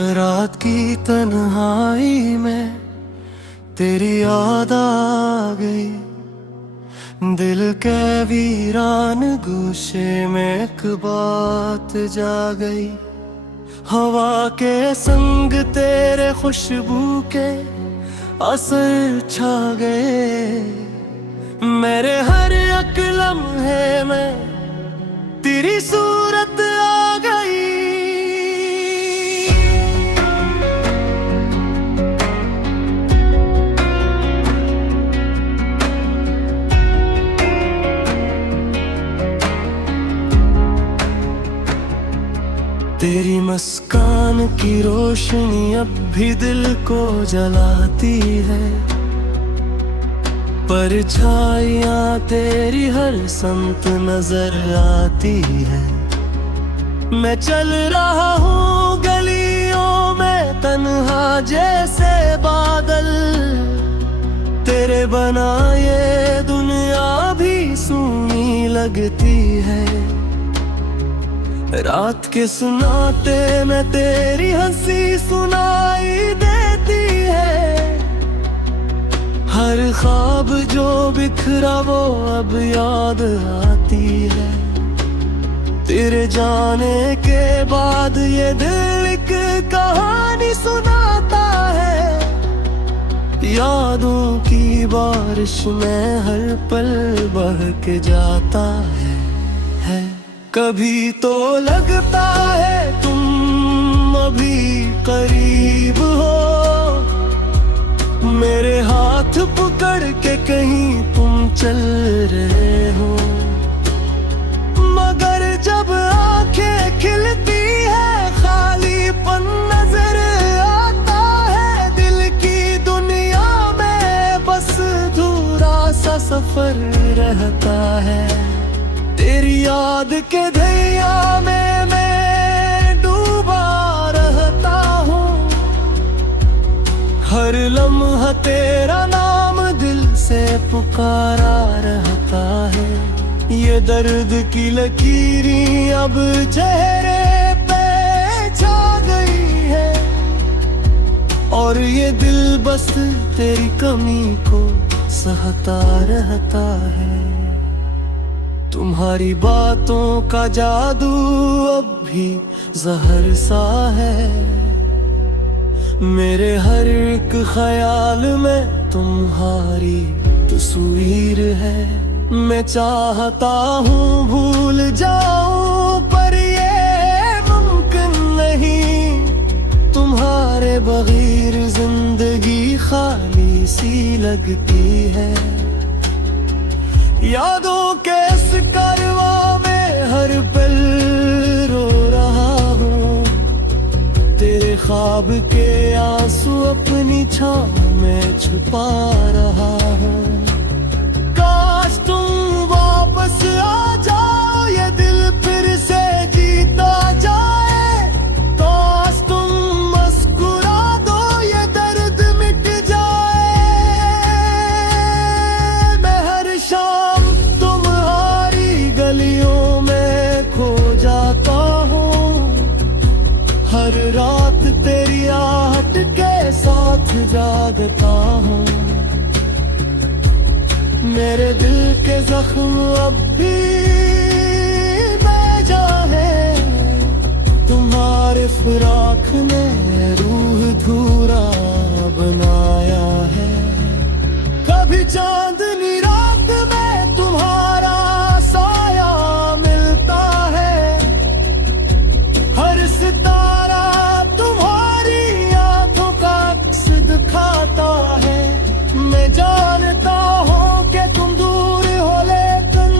रात की तन्हाई में तेरी याद आ गई। दिल के वीरान गोशे में एक बात जा गई। हवा के संग तेरे खुशबू के असर छा गए। मेरे हर एक लम्हे में तेरी सूरत आ गई। तेरी मुस्कान की रोशनी अब भी दिल को जलाती है। परछाइयाँ तेरी हर संत नजर आती है। मैं चल रहा हूँ गलियों में तन्हा जैसे बादल। तेरे बना ये दुनिया भी सूनी लगती है। रात के सुनाते में तेरी हंसी सुनाई देती है। हर ख्वाब जो बिखरा वो अब याद आती है। तेरे जाने के बाद ये दिल एक कहानी सुनाता है। यादों की बारिश में हर पल बह के जाता है। कभी तो लगता है तुम अभी करीब हो। मेरे हाथ पकड़ के कहीं तुम चल रहे हो। मगर जब आंखें खिलती है खालीपन नजर आता है। दिल की दुनिया में बस अधूरा सा सफर रहता है। तेरी याद के दरिया में मैं डूबा रहता हूँ। हर लम्हा तेरा नाम दिल से पुकारा रहता है। ये दर्द की लकीरें अब चेहरे पे छा गई है। और ये दिल बस तेरी कमी को सहता रहता है। तुम्हारी बातों का जादू अब भी जहर सा है। मेरे हर एक ख्याल में तुम्हारी तस्वीर है। मैं चाहता हूँ भूल जाऊं पर ये मुमकिन नहीं। तुम्हारे बगैर जिंदगी खाली सी लगती है। यादों के इस कारवां में हर पल रो रहा हूँ। तेरे ख्वाब के आंसू अपनी छाँव में छुपा रहा हूँ। काश तुम वापस आ जाओ ये दिल फिर से जीता जाए। काश तुम मुस्कुरा दो ये दर्द मिट जाए। मैं हर शाम तुम्हारी गलियों में खो जाता हूँ। हर रात तेरी आहट के साथ जागता हूँ। मेरे दिल के जख्म अब भी बेजा है। तुम्हारे फिराक ने रूह धूरा बनाया है। कभी चांदनी रात में तुम्हारा साया मिलता है। हर सितारा तुम्हारी आंखों का अक्स दिखाता है। मैं जानता हूँ कि तुम दूर हो लेकिन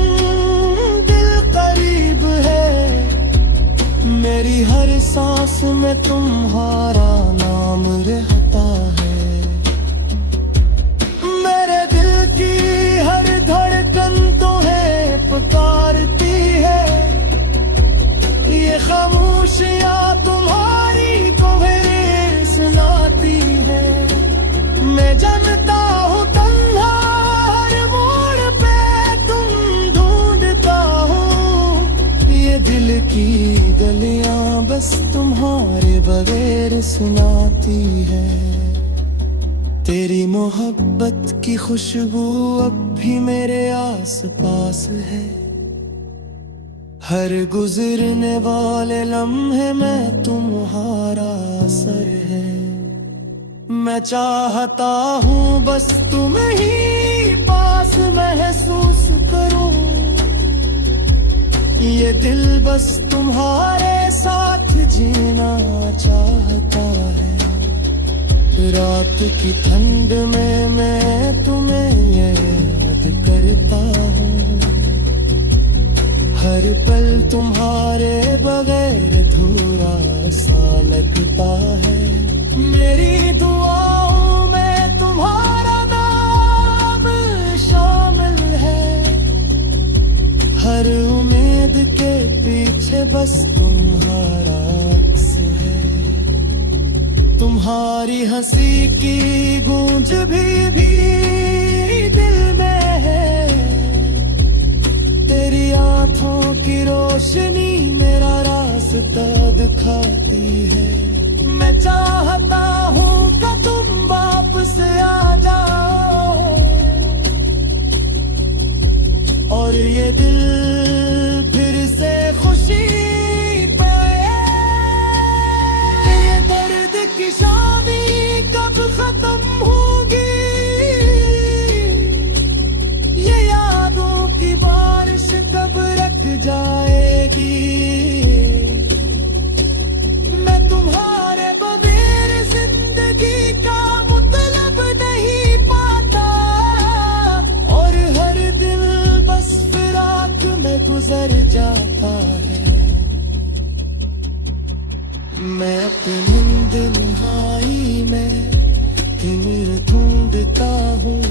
दिल करीब है। मेरी हर सांस में तुम्हारा नाम रहता है। मेरे दिल की हर धड़कन तुम्हें पुकारती है। ये खामोशियाँ तुम्हारी तुम्हें सुनाती है। मैं जानता हूँ तन्हा हर मोड़ पे तुम ढूंढता हूँ। ये दिल की गली दुनिया बस तुम्हारे बगैर सुनाती है। तेरी मोहब्बत की खुशबू अब भी मेरे आस पास है। हर गुजरने वाले लम्हे में तुम्हारा असर है। मैं चाहता हूँ बस तुम ही पास महसूस करूं। ये दिल बस तुम्हारे साथ जीना चाहता है। रात की ठंड में मैं तुम्हें याद करता हूँ। हर पल तुम्हारे बगैर अधूरा सा लगता है। मेरी दुआओं में तुम्हारा नाम शामिल है। हर उम्मीद के पीछे बस तुम्हारा अक्स है। तुम्हारी हंसी की गूंज भी दिल में है। तेरी आंखों की रोशनी मेरा रास्ता दिखाती है। मैं चाहता हूँ कि तुम वापस आ जाओ और ये दिल फिर से खुशी पाए। ये दर्द की शामी कब खत्म होगी? ये यादों की बारिश कब रुक जाएगी? मैं तुम्हारे बगैर जिंदगी का मतलब नहीं पाता और हर दिल बस फिराक में गुजर जाता है। मैं अपनी तन्हाई में तुम्हें ढूंढता हूँ।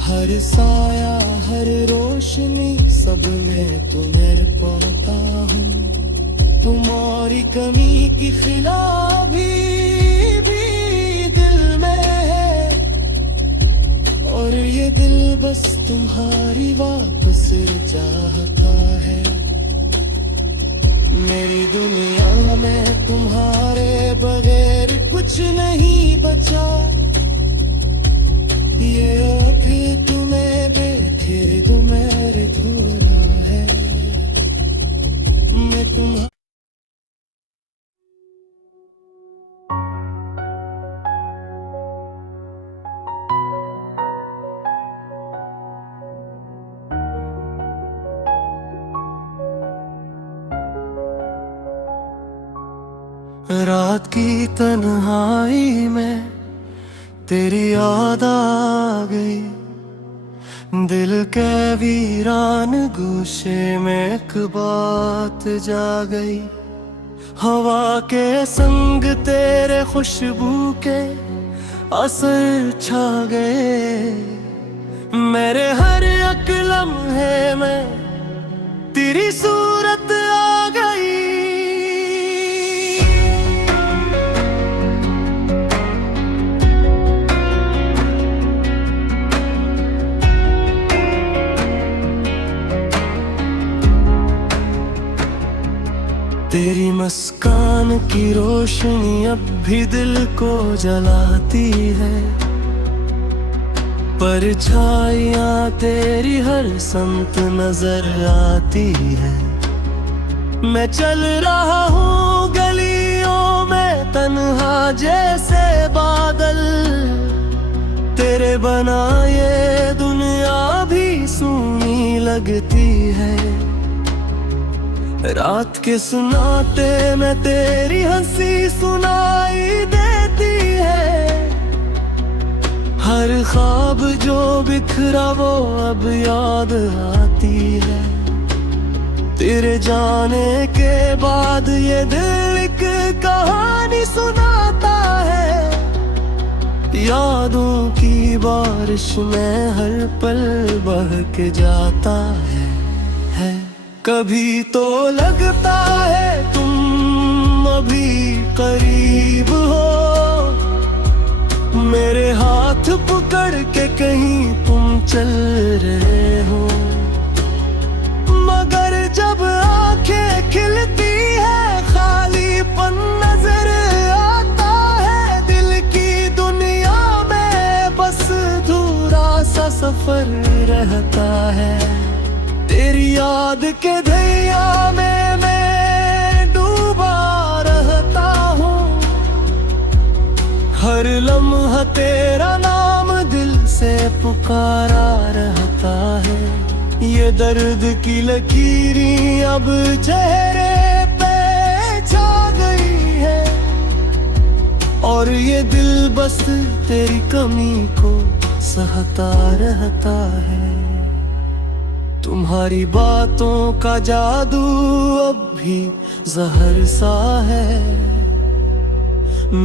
हर साया हर रोशनी सब में तुम्हें पाता हूँ। तुम्हारी कमी की खिला भी दिल में है और ये दिल बस तुम्हारी वापस चाहता है। मेरी दुनिया में तुम्हारे बगैर कुछ नहीं बचा। ये आँखें तुम्हें देखे तो मेरे धुला है। मैं तुम्हारा रात की तन्हाई में तेरी याद आ गई। दिल के वीरान गोशे में एक बात जा गई। हवा के संग तेरे खुशबू के असर छा गए। मेरे हर एक लम्हे में तेरी सूरत आ गई। तेरी मुस्कान की रोशनी अब भी दिल को जलाती है। परछाइयाँ तेरी हर संत नजर आती है। मैं चल रहा हूँ गलियों में तन्हा जैसे बादल। तेरे बना ये दुनिया भी सूनी लगती है। रात के सुनाते में तेरी हंसी सुनाई देती है। हर ख्वाब जो बिखरा वो अब याद आती है। तेरे जाने के बाद ये दिल एक कहानी सुनाता है। यादों की बारिश में हर पल बह के जाता है। कभी तो लगता है तुम अभी करीब हो। मेरे हाथ पकड़ के कहीं तुम चल रहे हो। मगर जब आंखें खिलती रहता है। तेरी याद के दरिया में मैं डूबा रहता हूँ। हर लम्हा तेरा नाम दिल से पुकारा रहता है। ये दर्द की लकीरें अब चेहरे पे छा गई है, और ये दिल बस तेरी कमी को सहता रहता है। तुम्हारी बातों का जादू अब भी जहर सा है।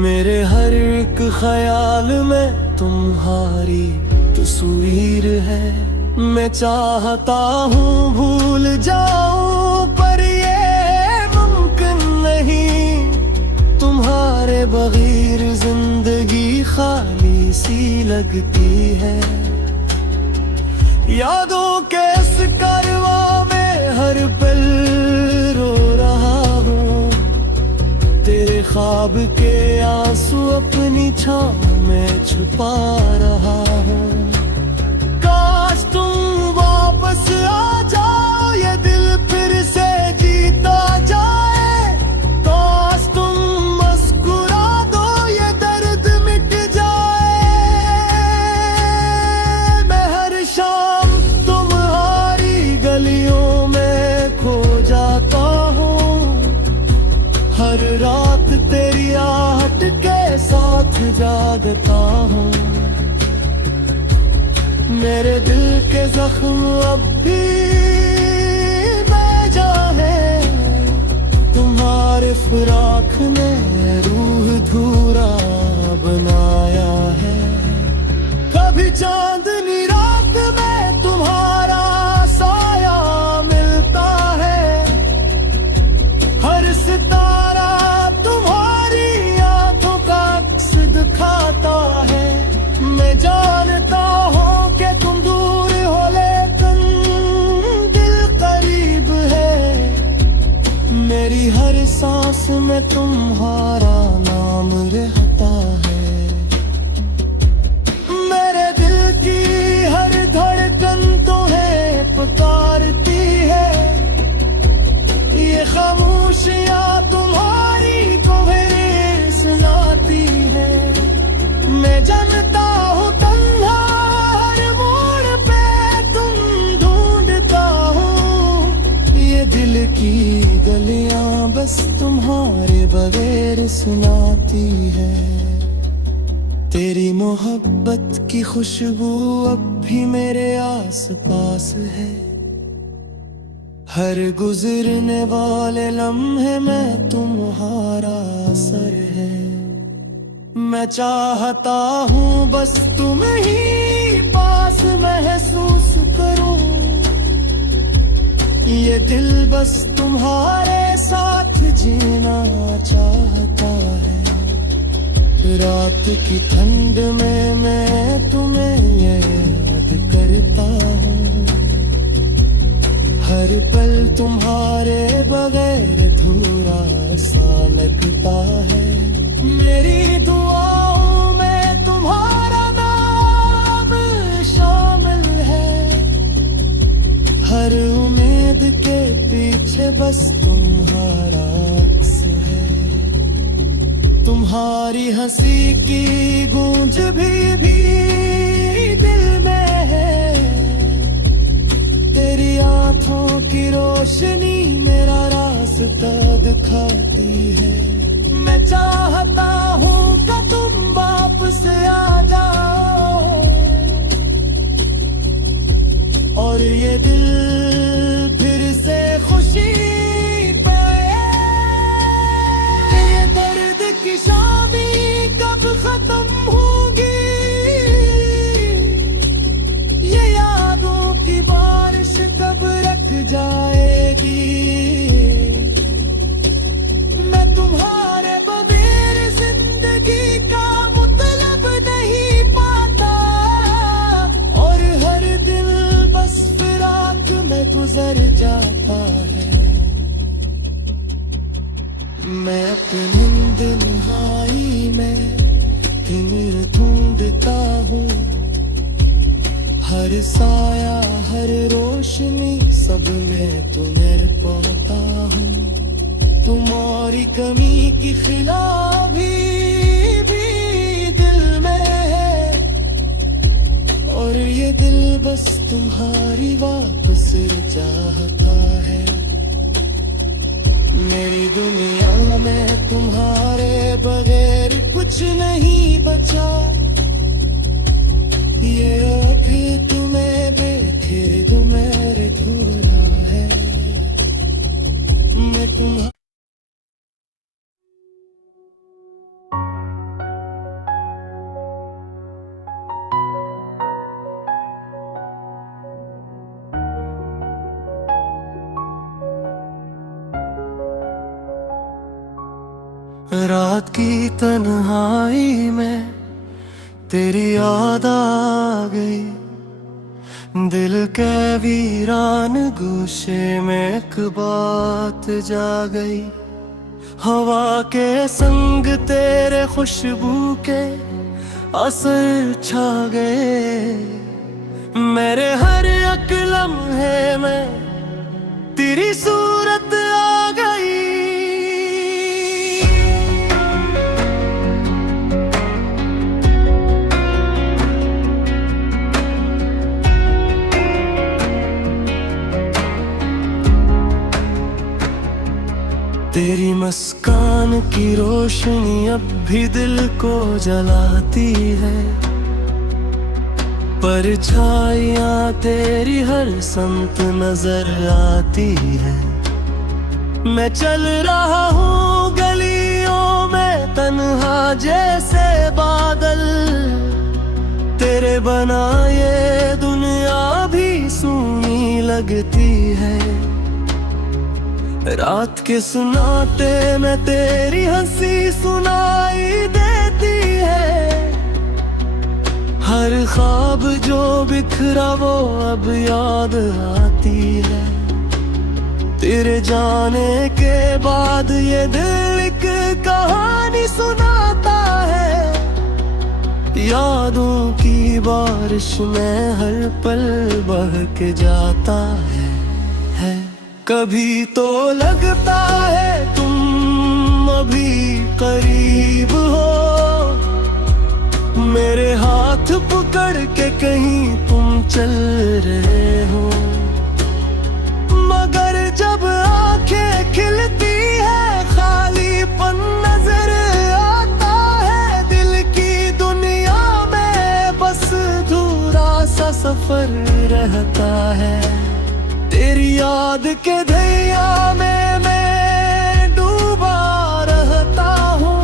मेरे हर एक ख्याल में तुम्हारी तस्वीर है। मैं चाहता हूँ भूल जाऊं, पर ये मुमकिन नहीं। तुम्हारे बगैर जिंदगी खाली सी लगती है। यादों के इस कारवां में हर पल रो रहा हूँ। तेरे ख्वाब के आंसू अपनी छाँव में छुपा रहा हूँ। काश तुम वापस आ जाओ, ये दिल फिर से जीता जाए। काश तुम मुस्कुरा दो, ये दर्द मिट जाए। मैं हर शाम तुम्हारी गलियों में खो जाता हूँ। हर रात तेरी आहट के साथ जागता हूँ। मेरे दिल के जख्म अब भी बेजान है। तुम्हारे फिराक ने रूह धूरा बनाया है। कभी चांदनी रात में तुम्हारा साया मिलता है। हर सितारा तुम्हारी आंखों का अक्स दिखाता है। मैं जानता हूँ तुम दूर हो, लेकिन दिल करीब है। मेरी हर सांस में तुम्हारा नाम रहता है। मेरे दिल की हर धड़कन तुम्हें पुकारती है। ये खामोशियाँ तुम्हारी को मेरे सुनाती है। मैं जानता हूँ दिल की गलियां बस तुम्हारे बगैर सुनाती है। तेरी मोहब्बत की खुशबू अब भी मेरे आस पास है। हर गुजरने वाले लम्हे में तुम्हारा असर है। मैं चाहता हूँ बस तुम ही पास महसूस करूं। ये दिल बस तुम्हारे साथ जीना चाहता है। रात की ठंड में मैं तुम्हें याद करता हूँ। हर पल तुम्हारे बगैर अधूरा सा लगता है। मेरी दुआओं में तुम्हारा नाम शामिल है। हर उम्मीद के पीछे बस तुम्हारा अक्स है। तुम्हारी हंसी की गूंज भी दिल में है। तेरी आंखों की रोशनी मेरा रास्ता दिखाती है। मैं चाहता हूँ कि तुम वापस आ जाओ, और ये दिल फिर से खुशी पाए। ये दर्द की शामी कब खत्म होगी? ये यादों की बारिश कब रुक जाएगी? मैं तुम्हारे बगैर जिंदगी का मतलब नहीं पाता, और हर दिल बस फिराक में गुजर जाता है। मैं अपनी तन्हाई में तुम्हें ढूंढता हूँ। हर साया हर रोशनी सब में तुम्हें पाता हूँ। तुम्हारी कमी की खिला भी दिल में है, और ये दिल बस तुम्हारी वापस चाहता है। मेरी दुनिया में तुम्हारे बगैर कुछ नहीं बचा। ये आँख तुम्हें बेखिर मेरे धूला है। मैं तुम्हारा रात की तन्हाई में तेरी याद आ गई। दिल के वीरान गोशे में एक बात जा गई। हवा के संग तेरे खुशबू के असर छा गए। मेरे हर एक लम्हे में तेरी सूरत आ गई। तेरी मुस्कान की रोशनी अब भी दिल को जलाती है। परछाइयाँ तेरी हर संत नजर आती है। मैं चल रहा हूँ गलियों में तन्हा जैसे बादल। तेरे बना ये दुनिया भी सूनी लगती है। रात के सन्नाटे में तेरी हंसी सुनाई देती है। हर ख्वाब जो बिखरा वो अब याद आती है। तेरे जाने के बाद ये दिल एक कहानी सुनाता है। यादों की बारिश में हर पल बह के जाता है। कभी तो लगता है तुम अभी करीब हो। मेरे हाथ पकड़ के कहीं तुम चल रहे हो। मगर जब आंखें खिलती है खालीपन नजर आता है। दिल की दुनिया में बस अधूरा सा सफर रहता है। तेरी याद के दरिया में मैं डूबा रहता हूँ।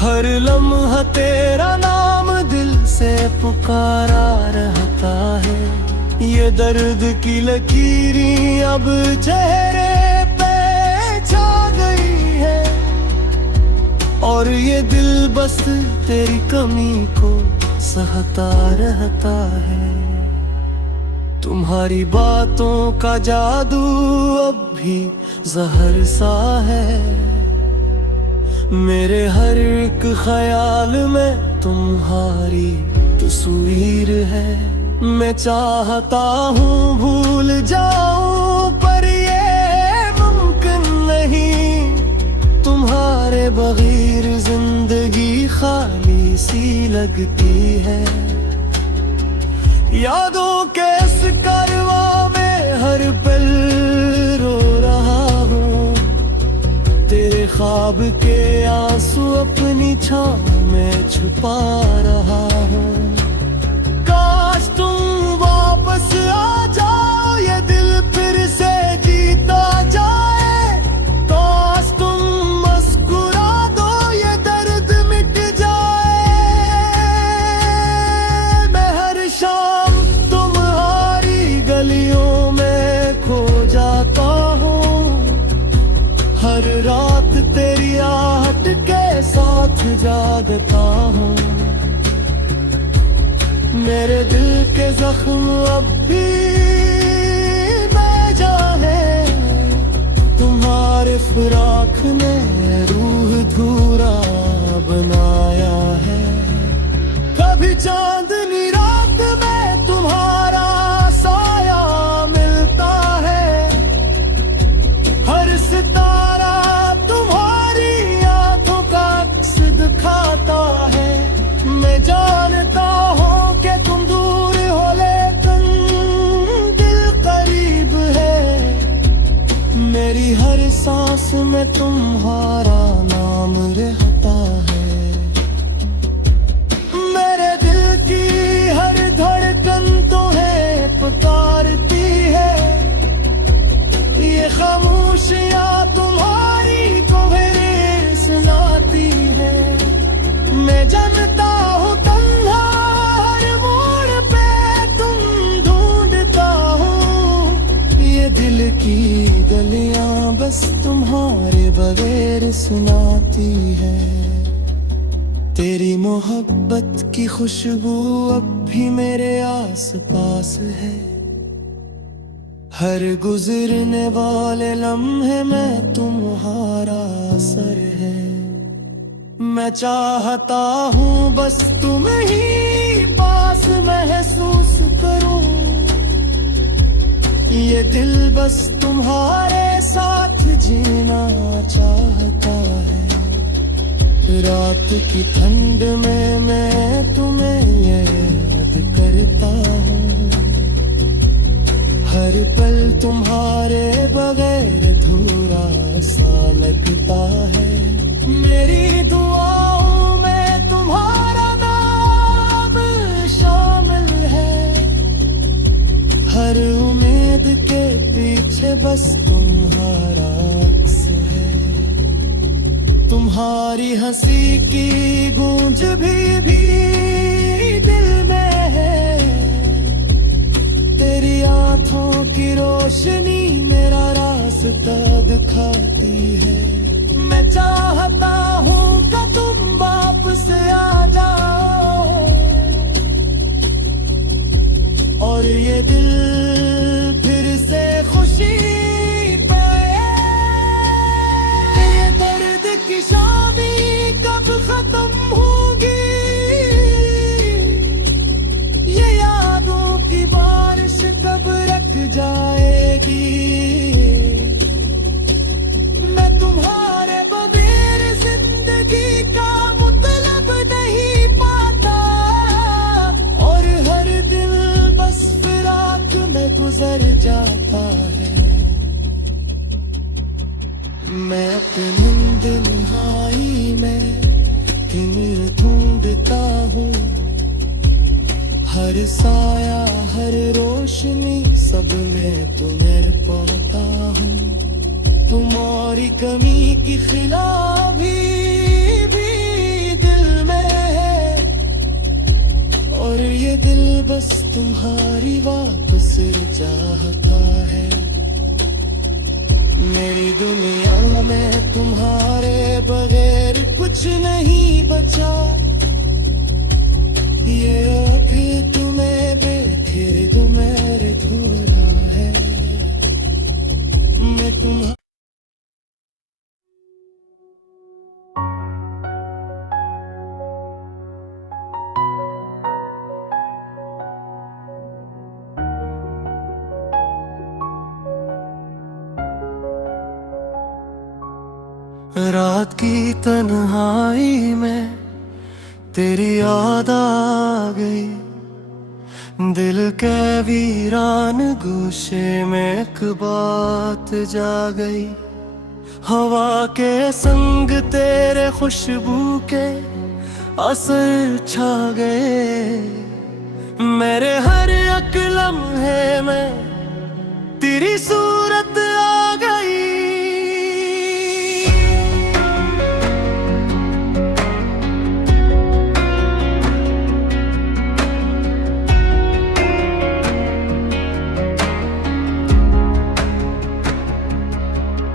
हर लम्हा तेरा नाम दिल से पुकारा रहता है। ये दर्द की लकीरें अब चेहरे पे छा गई है। और ये दिल बस तेरी कमी को सहता रहता है। तुम्हारी बातों का जादू अब भी जहर सा है। मेरे हर एक ख्याल में तुम्हारी तस्वीर है। मैं चाहता हूँ भूल जाऊं पर ये मुमकिन नहीं। तुम्हारे बगैर जिंदगी खाली सी लगती है। यादों के इस कारवां में हर पल रो रहा हूँ। तेरे ख्वाब के आंसू अपनी छाँव में छुपा रहा हूँ। काश तुम वापस आ जाओ ये दिल फिर से जीता जाए। काश तुम मुस्कुरा दो ये दर्द मिट जाए। मैं हर शाम गलियों में खो जाता हूँ। हर रात तेरी आहट के साथ जागता हूँ। मेरे दिल के जख्म अब भी बेजाने। तुम्हारे फिराक ने रूह धूरा बनाया है। कभी चांदनी रात में तुम्हारा नाम रहता है। मेरे दिल की हर धड़कन तुम्हें पुकारती है। ये खामोशियां तुम्हारी को मेरे सुनाती है। मैं जानता हूँ तन्हा हर मोड़ पे तुम ढूंढता हूँ। ये दिल की गलियां बस तुम्हारे बगैर सुनाती है। तेरी मोहब्बत की खुशबू अब भी मेरे आस पास है। हर गुजरने वाले लम्हे में तुम्हारा असर है। मैं चाहता हूँ बस तुम ही पास महसूस करूं। ये दिल बस तुम्हारे साथ जीना चाहता है। रात की ठंड में मैं तुम्हें याद करता हूँ। हर पल तुम्हारे बगैर अधूरा सा लगता है। मेरी दुआओं में तुम्हारा नाम शामिल है। हर उम्मीद के पीछे बस तुम्हारा अक्स है। तुम्हारी हंसी की गूंज भी दिल में है। तेरी आंखों की रोशनी मेरा रास्ता दिखाती है। मैं चाहता हूँ कि तुम वापस आ जाओ और ये दिल फिर से खुशी पाए। ये दर्द की शामी कब खत्म होगी? ये यादों की बारिश कब रुक जाएगी? मैं तुम्हारे बगैर जिंदगी का मतलब नहीं पाता और हर दिल बस फिराक में गुजर जाता है। मैं अपने तन्हाई में तुम्हें ढूंढता हूँ। हर साया हर रोशनी सब में तुम्हें पाता हूँ। तुम्हारी कमी की खिला भी दिल में है और ये दिल बस तुम्हारी वापस चाहता है। मेरी दुनिया में तुम्हारे बगैर कुछ नहीं बचा। ये आँखें तुम्हें बेखिर मेरे धोरा है। मैं तुम्हारा रात की तन्हाई में तेरी याद आ गई। दिल के वीरान गोशे में एक बात जा गई। हवा के संग तेरे खुशबू के असर छा गए। मेरे हर एक लम्हे में तेरी सूरत आ गई।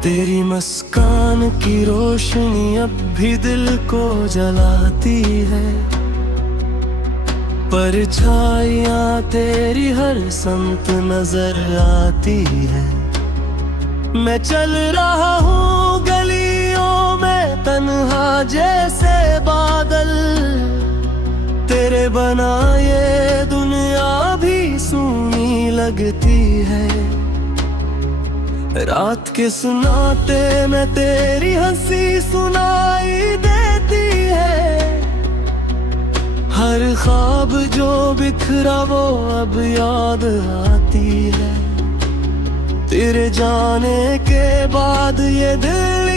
तेरी मुस्कान की रोशनी अब भी दिल को जलाती है। परछाइयाँ तेरी हर संत नजर आती है। मैं चल रहा हूँ गलियों में तन्हा जैसे बादल। तेरे बना ये दुनिया भी सूनी लगती है। रात के सुनाते में तेरी हंसी सुनाई देती है। हर ख्वाब जो बिखरा वो अब याद आती है। तेरे जाने के बाद ये दिल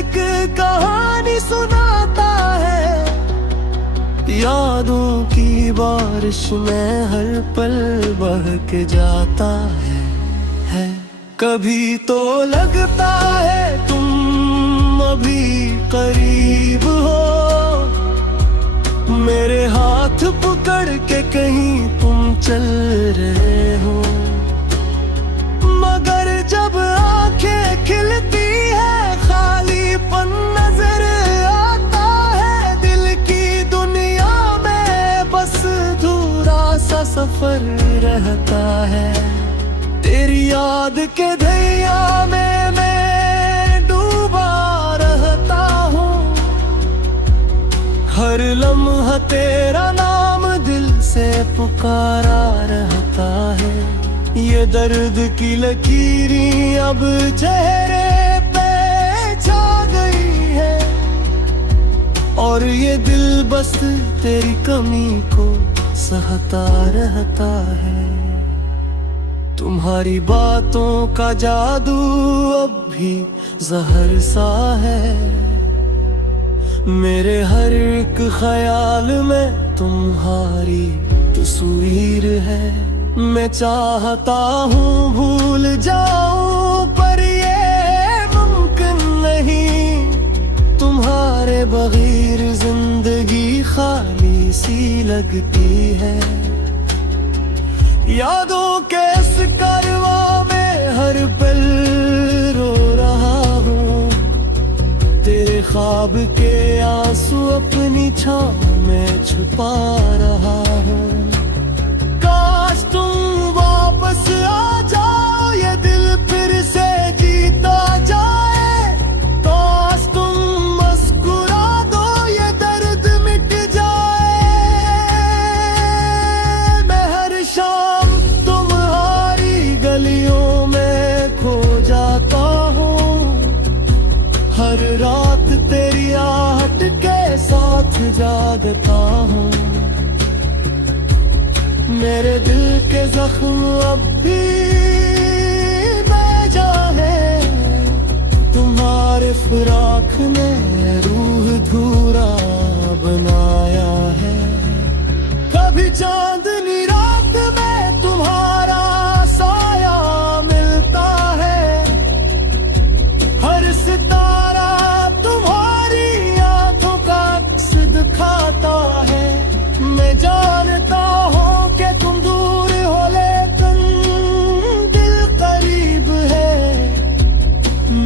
कहानी सुनाता है। यादों की बारिश में हर पल बह के जाता है। कभी तो लगता है तुम अभी करीब हो, मेरे हाथ पकड़ के कहीं तुम चल रहे हो। मगर जब आंखें खिलती है खालीपन नजर आता है। दिल की दुनिया में बस अधूरा सा सफर रहता है। तेरी याद के दरिया में मैं डूबा रहता हूँ। हर लम्हा तेरा नाम दिल से पुकारा रहता है। ये दर्द की लकीरें अब चेहरे पे छा गई है, और ये दिल बस तेरी कमी को सहता रहता है। तुम्हारी बातों का जादू अब भी जहर सा है। मेरे हर एक ख्याल में तुम्हारी तस्वीर है। मैं चाहता हूँ भूल जाऊं पर ये मुमकिन नहीं। तुम्हारे बगैर जिंदगी खाली सी लगती है। यादों के इस कारवां में हर पल रो रहा हूँ। तेरे ख्वाब के आंसू अपनी छाँव में छुपा रहा हूँ। काश तुम वापस आ जाओ, ये दिल फिर से जीता जाए। काश तुम मुस्कुरा दो, ये दर्द मिट जाए। मैं हर शाम तुम्हारी गलियों में खो जाता हूँ। हर रात तेरी आहट के साथ जागता हूँ। मेरे दिल के जख्म अब भी बेजा है। तुम्हारे फिराक ने रूह धूरा बनाया है। कभी चांदनी रात में तुम्हारा साया मिलता है। हर सितारा तुम्हारी आंखों का अक्स दिखाता है। मैं जानता हूँ कि तुम दूर हो लेकिन दिल करीब है।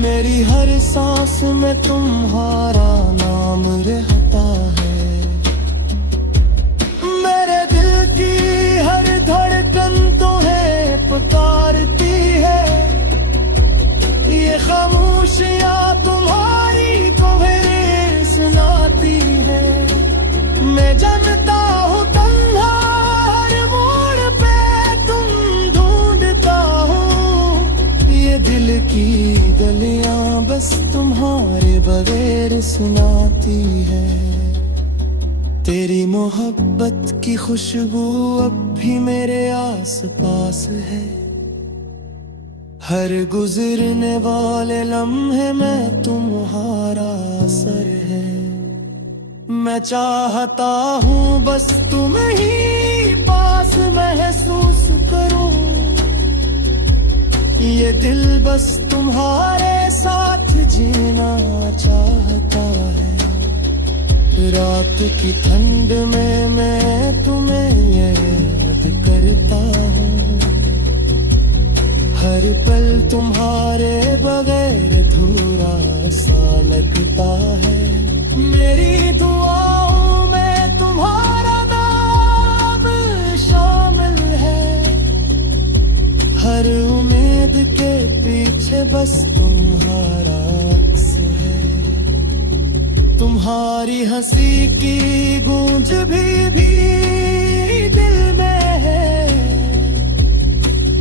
मेरी हर सांस में तुम्हारा नाम रहता है। मेरे दिल की हर धड़कन तुम्हें पुकारती है। ये खामोशियाँ तुम्हारी कोहरे सुनाती है। मैं जानता हूँ तन्हा हर मोड़ पे तुम ढूंढता हूँ। ये दिल की गलियां बस तुम्हारे बगैर सुनाती है। तेरी मोहब्बत की खुशबू अब भी मेरे आस पास है। हर गुजरने वाले लम्हे में तुम्हारा असर है। मैं चाहता हूँ बस तुम ही पास महसूस करूं। ये दिल बस तुम्हारे साथ जीना चाहता है। रात की ठंड में मैं तुम्हें याद करता हूँ। हर पल तुम्हारे बगैर अधूरा सा लगता है। मेरी दुआओं में तुम्हारा नाम शामिल है। हर उम्मीद के पीछे बस तुम्हारा अक्स है। तुम्हारी हंसी की गूंज भी दिल में है।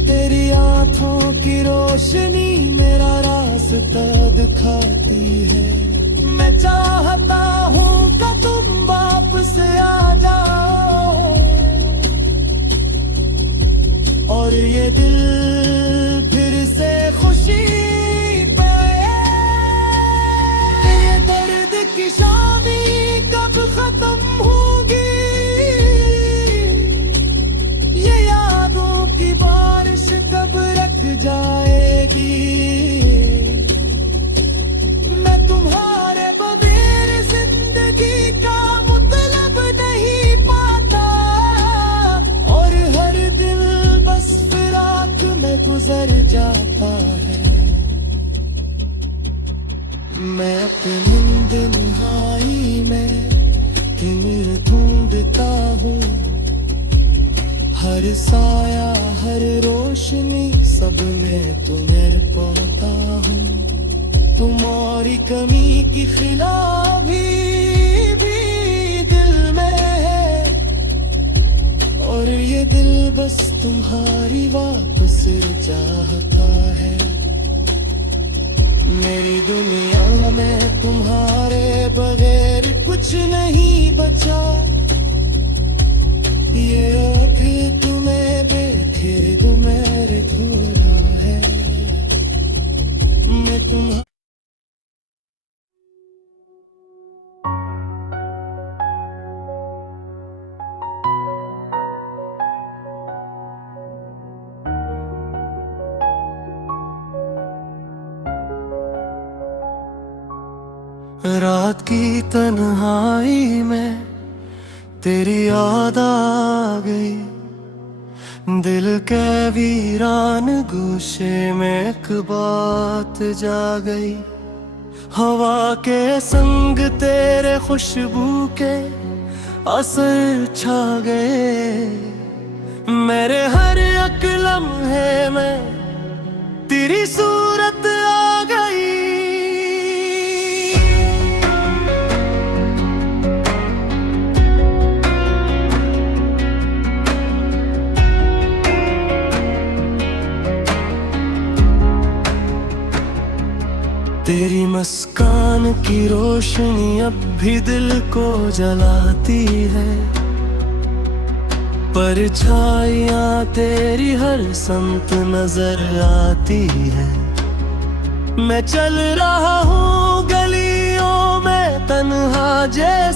तेरी आंखों की रोशनी मेरा रास्ता दिखाती है। मैं चाहता हूँ कि तुम वापस आ जाओ, और ये दिल फिर से खुशी पाए। ये दर्द की शामी कब खत्म होगी, ये यादों की बारिश कब रुक जाएगी। मैं तुम्हारे बगैर जिंदगी का मतलब नहीं पाता, और हर दिल बस फिराक में गुजर जाता है। मैं अपनी तन्हाई में तुम्हें ढूंढता हूँ, हर साया हर रोशनी सब में तुम्हें पाता हूँ। तुम्हारी कमी की खिला भी दिल में है, और ये दिल बस तुम्हारी वापस चाहता है। मेरी दुनिया में तुम्हारे बगैर कुछ नहीं बचा, ये आँखें तुम्हें देखे तो मेरे घूरा है। मैं तुम्हारा रात की तन्हाई में तेरी याद आ गई, दिल के वीरान गुस्से में एक बात जा गई। हवा के संग तेरे खुशबू के असर छा गए, मेरे हर एक लम्हे में तेरी सूरत आ गई। तेरी मुस्कान की रोशनी अब भी दिल को जलाती है, परछाइयाँ तेरी हर संत नजर आती है। मैं चल रहा हूँ गलियों में तन्हा जैसे